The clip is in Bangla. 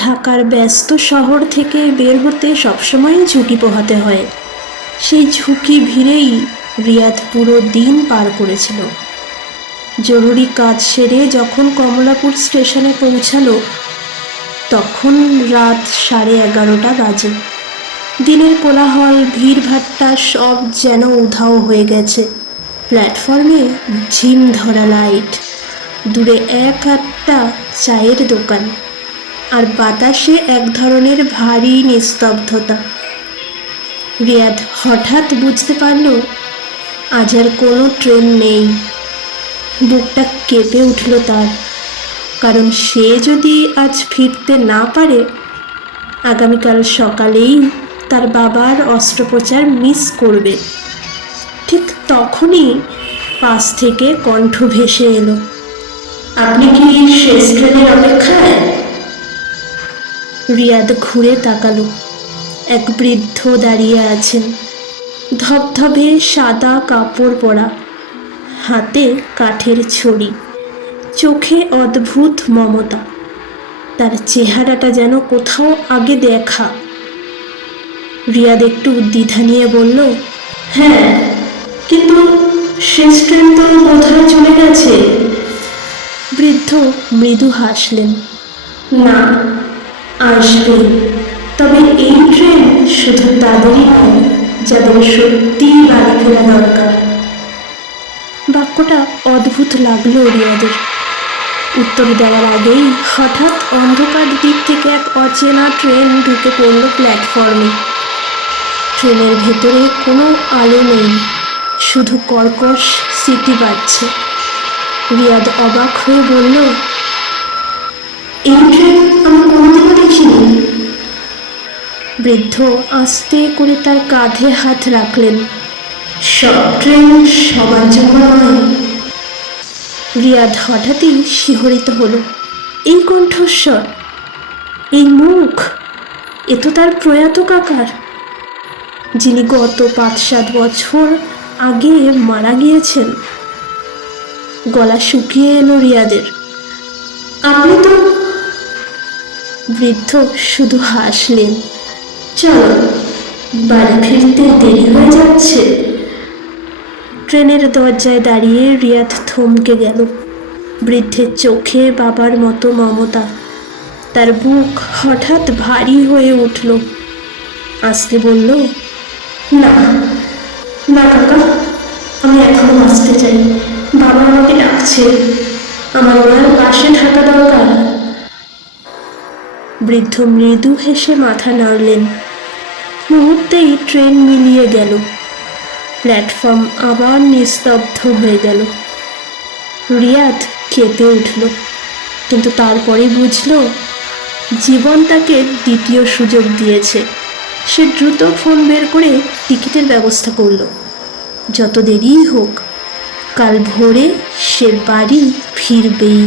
ঢাকার ব্যস্ত শহর থেকে বের হতে সবসময় ঝুঁকি পোহাতে হয়। সেই ঝুঁকি ভিড়েই রিয়াদ পুরো দিন পার করেছিল। জরুরি কাজ সেরে যখন কমলাপুর স্টেশনে পৌঁছালো তখন রাত 11:30 বাজে। দিনের কোলাহল, ভিড়ভাট্টা সব যেন উধাও হয়ে গেছে। প্ল্যাটফর্মে ঝিম ধরা লাইট, দূরে এক আধটা চায়ের দোকান, আর বাতাসে এক ধরনের ভারী নিস্তব্ধতা। রিয়াদ হঠাৎ বুঝতে পারল আজ আর কোনো ট্রেন নেই। বুকটা কেঁপে উঠল তার, কারণ সে যদি আজ ফিরতে না পারে আগামীকাল সকালেই তার বাবার অস্ত্রোপচার মিস করবে। ঠিক তখনই পাশ থেকে কণ্ঠ ভেসে এলো, আপনি কি শেষ ট্রেনের অপেক্ষায়? রিয়াদ ঘুরে তাকালো। এক বৃদ্ধ দাঁড়িয়ে আছেন, ধবধবে সাদা কাপড় পরা, হাতে কাঠের ছড়ি, চোখে অদ্ভুত মমতা। তার চেহারাটা যেন কোথাও আগে দেখা। রিয়াদ একটু দ্বিধা নিয়ে বলল, হ্যাঁ, কিন্তু শেষ ট্রেন তো বোধহয় চলে গেছে। বৃদ্ধ মৃদু হাসলেন, না, আসবে। তবে এই ট্রেন শুধু তাদেরই নয় যাদের সত্যিই বাড়ি ফেরা দরকার। বাক্যটা অদ্ভুত লাগলো রিয়াদের। উত্তর দেওয়ার আগেই হঠাৎ অন্ধকার দিক থেকে এক অচেনা ট্রেন ঢুকে পড়ল প্ল্যাটফর্মে। ট্রেনের ভেতরে কোনো আলো নেই, শুধু কর্কশ সিটি বাজছে। রিয়াদ অবাক হয়ে বলল, এই ট্রেন আমি কোনোদিনও দেখিনি। বৃদ্ধ আস্তে করে তার কাঁধে হাত রাখলেন, সব ট্রেন সবার জন্য নয়। রিয়াদ হঠাৎই শিহরিত হলো। এই কণ্ঠস্বর, এই মুখ, এ তো তার প্রয়াত কাকার, যিনি গত 5-7 বছর আগে মারা গিয়েছেন। গলা শুকিয়ে এলো রিয়াদের। আপনি তো? বৃদ্ধ শুধু হাসলেন, চলো, বাড়ি ফিরতে দেরি হয়ে যাচ্ছে। ট্রেনের দরজায় দাঁড়িয়ে রিয়াদ থমকে গেল। বৃদ্ধের চোখে বাবার মতো মমতা। তার বুক হঠাৎ ভারী হয়ে উঠল। আস্তে বলল, না না কাকা, আমি এখনো আসতে চাই। বাবা আমাকে ডাকছে, আমার ওনার পাশে থাকা দরকার। বৃদ্ধ মৃদু হেসে মাথা নাড়লেন। মুহূর্তেই ট্রেন মিলিয়ে গেল। প্ল্যাটফর্ম আবার নিস্তব্ধ হয়ে গেল। রিয়াদ কেঁপে উঠল, কিন্তু তারপরে বুঝল জীবন তাকে দ্বিতীয় সুযোগ দিয়েছে। সে দ্রুত ফোন বের করে টিকিটের ব্যবস্থা করল। যত দেরিই হোক, কাল ভোরে সে বাড়ি ফিরবেই।